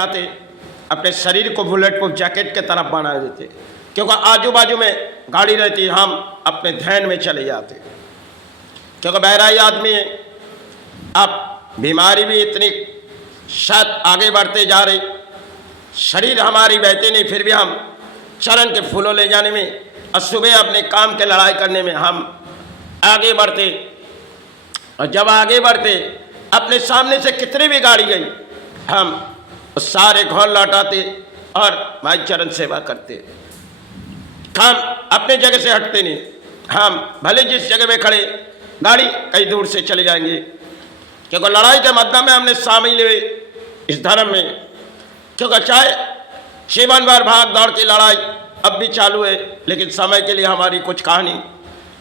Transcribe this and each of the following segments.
जाते, अपने शरीर को बुलेट प्रूफ जैकेट के तरफ बना देते, क्योंकि आजू बाजू में गाड़ी रहती, हम अपने ध्यान में चले जाते। क्योंकि बहराई आदमी है, अब बीमारी भी इतनी शायद आगे बढ़ते जा रही, शरीर हमारी बहती नहीं, फिर भी हम चरण के फूलों ले जाने में और सुबह अपने काम के लड़ाई करने में हम आगे बढ़ते। और जब आगे बढ़ते, अपने सामने से कितनी भी गाड़ी गई, हम सारे घर लौटाते और भाई चरण सेवा करते। हम अपने जगह से हटते नहीं, हम भले जिस जगह में खड़े, गाड़ी कहीं दूर से चले जाएंगे, क्योंकि लड़ाई के मद्दा में हमने शामिल हुए इस धर्म में। क्योंकि चाहे जीवन भर भाग दौड़ की लड़ाई अब भी चालू है, लेकिन समय के लिए हमारी कुछ कहानी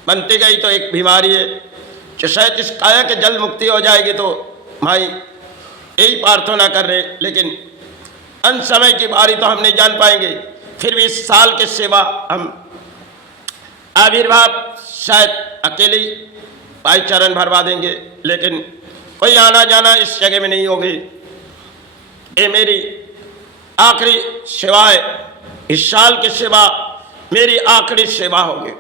बनती गई तो एक बीमारी है जो शायद इस काया के जल मुक्ति हो जाएगी। तो भाई यही प्रार्थना कर रहे, लेकिन अंत समय की बारी तो हम नहीं जान पाएंगे। फिर भी इस साल की सेवा हम आविर्भाव शायद अकेले ही भाई चरण भरवा देंगे, लेकिन कोई आना जाना इस जगह में नहीं होगी। ये मेरी आखिरी सेवा है, इस साल की सेवा मेरी आखिरी सेवा होगी,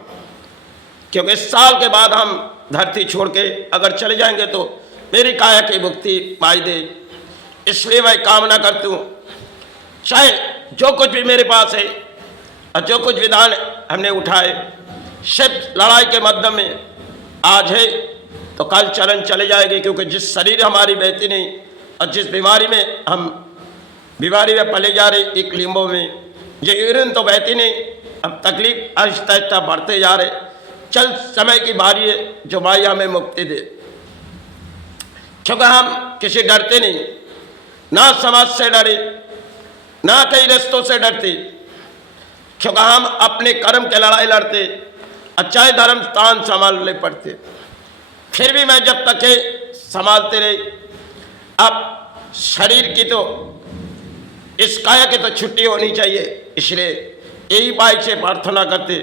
क्योंकि इस साल के बाद हम धरती छोड़ के अगर चले जाएंगे तो मेरी काया की मुक्ति पाई दे। इसलिए मैं कामना करती हूँ, चाहे जो कुछ भी मेरे पास है और जो कुछ विधान हमने उठाए, सिर्फ लड़ाई के मध्यम में आज है तो कल चरण चले जाएगी। क्योंकि जिस शरीर हमारी बहती नहीं और जिस बीमारी में हम बीमारी में पले जा रहे, एक लिम्बो में ये यूरिन तो बहती नहीं, अब तकलीफ आहिस्ता आहिस्ता बढ़ते जा रहे। चल समय की बारी है जो भाई हमें मुक्ति दे, क्योंकि हम किसी डरते नहीं, ना समाज से डरे, ना कई रिश्तों से डरते, क्योंकि हम अपने कर्म के लड़ाई लड़ते, अच्छाई धर्म स्थान संभालने पड़ते। फिर भी मैं जब तक है संभालते रहे। अब शरीर की तो, इस काया की तो छुट्टी होनी चाहिए, इसलिए यही भाई से प्रार्थना करते।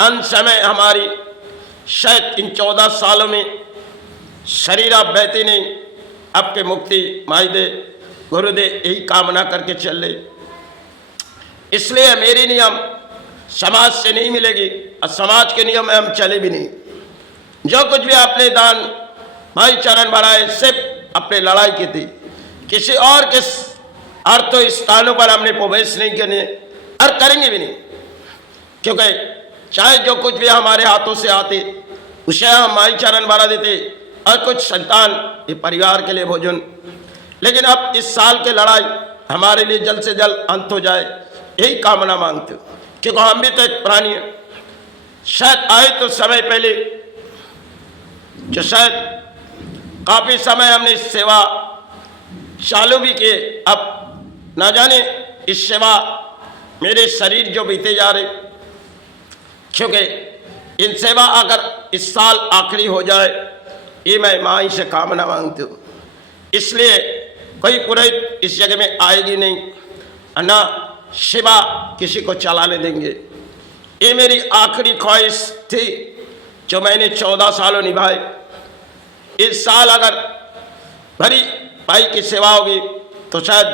अंत समय हमारी शायद इन 14 सालों में शरीर अब बहती नहीं, आपके मुक्ति माई दे गुरुदेव, यही कामना करके चल रहे। इसलिए मेरी नियम समाज से नहीं मिलेगी और समाज के नियम में हम चले भी नहीं। जो कुछ भी आपने दान भाई चरण बढ़ाए सिर्फ अपने लड़ाई की थी, किसी और के अर्थ स्थानों पर हमने प्रवेश नहीं करने और करेंगे भी नहीं। क्योंकि चाहे जो कुछ भी हमारे हाथों से आते उसे हम माई चरण बढ़ा देते और कुछ संतान ये परिवार के लिए भोजन। लेकिन अब इस साल की लड़ाई हमारे लिए जल्द से जल्द अंत हो जाए, यही कामना मांगते हो। क्योंकि हम भी तो एक प्राणी है, शायद आए तो समय पहले जो शायद काफ़ी समय हमने इस सेवा चालू भी किए, अब ना जाने इस सेवा मेरे शरीर जो बीते जा रहे, क्योंकि इन सेवा अगर इस साल आखिरी हो जाए, ये मैं माई से कामना मांगती हूँ। इसलिए कोई पुरोहित इस जगह में आएगी नहीं, ना सेवा किसी को चलाने देंगे। ये मेरी आखिरी ख्वाहिश थी जो मैंने 14 सालों निभाए। इस साल अगर भरी भाई की सेवा होगी तो शायद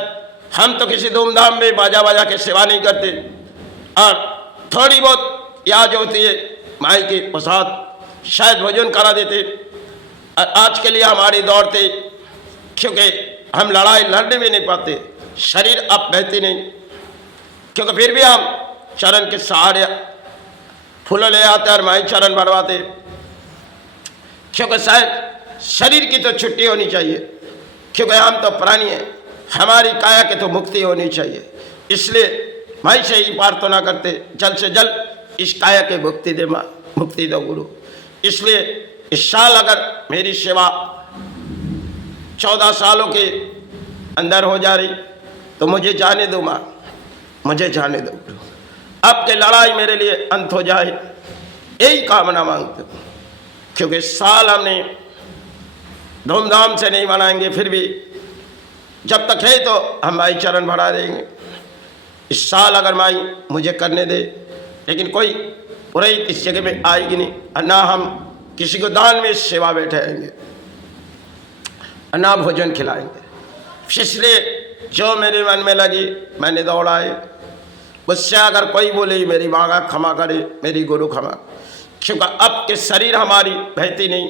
हम तो किसी धूमधाम में बाजा बाजा के सेवा नहीं करते, और थोड़ी बहुत याद होती है माई के प्रसाद शायद भोजन करा देते। और आज के लिए हमारी दौड़ते, क्योंकि हम लड़ाई लड़ने भी नहीं पाते, शरीर अब बहती नहीं, क्योंकि फिर भी हम चरण के सहारे फूल ले आते और माई चरण भरवाते। क्योंकि शायद शरीर की तो छुट्टी होनी चाहिए, क्योंकि हम तो प्राणी हैं, हमारी काया की तो मुक्ति होनी चाहिए। इसलिए माई से ही प्रार्थना करते, जल्द से जल्द इस काया की मुक्ति दे माँ, मुक्ति दो गुरु। इसलिए इस साल अगर मेरी सेवा 14 सालों के अंदर हो जा रही तो मुझे जाने दो माँ, मुझे जाने दो। अब के लड़ाई मेरे लिए अंत हो जाए, यही कामना मांगते हो। क्योंकि साल हमने धूमधाम से नहीं मनाएंगे, फिर भी जब तक है तो हम माई चरण बढ़ा देंगे। इस साल अगर माई मुझे करने दे, लेकिन कोई पुरोहित इस जगह में आएगी नहीं, और ना हम किसी को दान में सेवा बैठाएंगे, ना भोजन खिलाएंगे। इसलिए जो मेरे मन में लगी मैंने दौड़ाए। मुझसे अगर कोई बोले मेरी माँ का क्षमा करे, मेरी गुरु क्षमा, क्योंकि अब के शरीर हमारी बहती नहीं।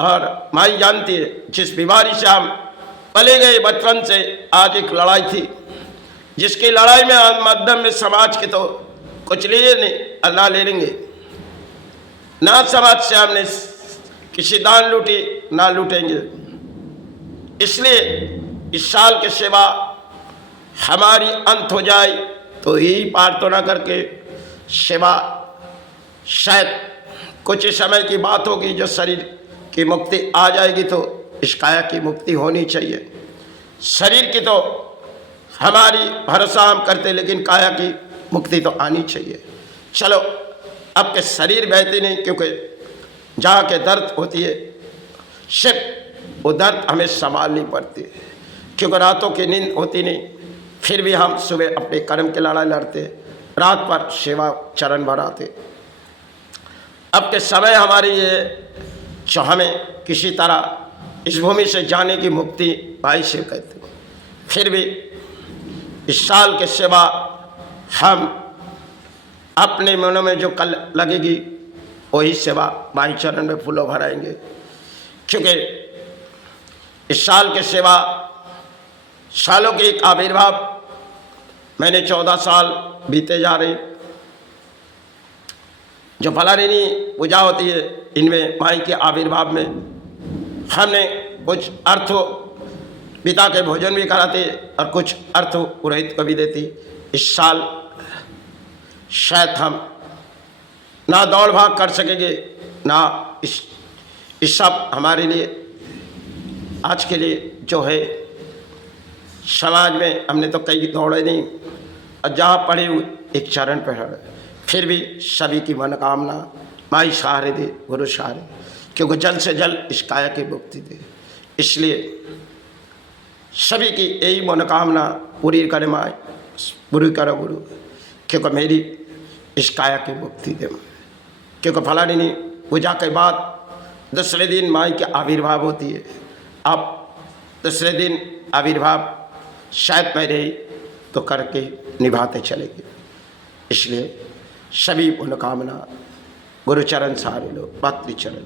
और माई जानती है जिस बीमारी से हम पले गए बचपन से, आज एक लड़ाई थी जिसकी लड़ाई में मध्यम में समाज के तो कुछ लिए नहीं, अल्लाह ले लेंगे ना। समाज से हमने किसी दान लूटी ना लूटेंगे। इसलिए इस साल की सेवा हमारी अंत हो जाए तो यही प्रार्थना करके सेवा, शायद कुछ समय की बात होगी जो शरीर की मुक्ति आ जाएगी तो इस काया की मुक्ति होनी चाहिए। शरीर की तो हमारी भरोसा हम करते, लेकिन काया की मुक्ति तो आनी चाहिए। चलो अब के शरीर बहती नहीं, क्योंकि जहाँ के दर्द होती है सिर्फ वो दर्द हमें संभालनी पड़ती है, क्योंकि रातों की नींद होती नहीं। फिर भी हम सुबह अपने कर्म की लड़ाई लड़ते, रात पर सेवा चरण बढ़ाते। अब के समय हमारी ये जो हमें किसी तरह इस भूमि से जाने की मुक्ति भाई से कहते, फिर भी इस साल के सेवा हम अपने मनों में जो कल लगेगी वही सेवा भाई चरण में फूलों भराएंगे। क्योंकि इस साल के सेवा सालों के एक आविर्भाव, मैंने 14 साल बीते जा रहे। जो फलारिनी पूजा होती है इनमें माई के आविर्भाव में हमने कुछ अर्थ पिता के भोजन भी कराते और कुछ अर्थ पुरोहित को भी देती। इस साल शायद हम ना दौड़ भाग कर सकेंगे, ना इस सब हमारे लिए आज के लिए जो है समाज में हमने तो कई दौड़े नहीं, और जहाँ पढ़े हुए एक चरण पर है। फिर भी सभी की मनोकामना माई सहारे दे, गुरु सहारे, क्योंकि जल्द से जल्द इस काया की मुक्ति दे। इसलिए सभी की यही मनोकामना पूरी करे माई, पूरी करो गुरु, क्योंकि मेरी इस काया की मुक्ति दे। क्योंकि फलानी पूजा के बाद दूसरे दिन माई के आविर्भाव होती है। अब दूसरे दिन आविर्भाव शायद मैं रही तो करके निभाते चलेंगे। इसलिए सभी मनोकामना गुरुचरण सहारे लो, मातृचरण।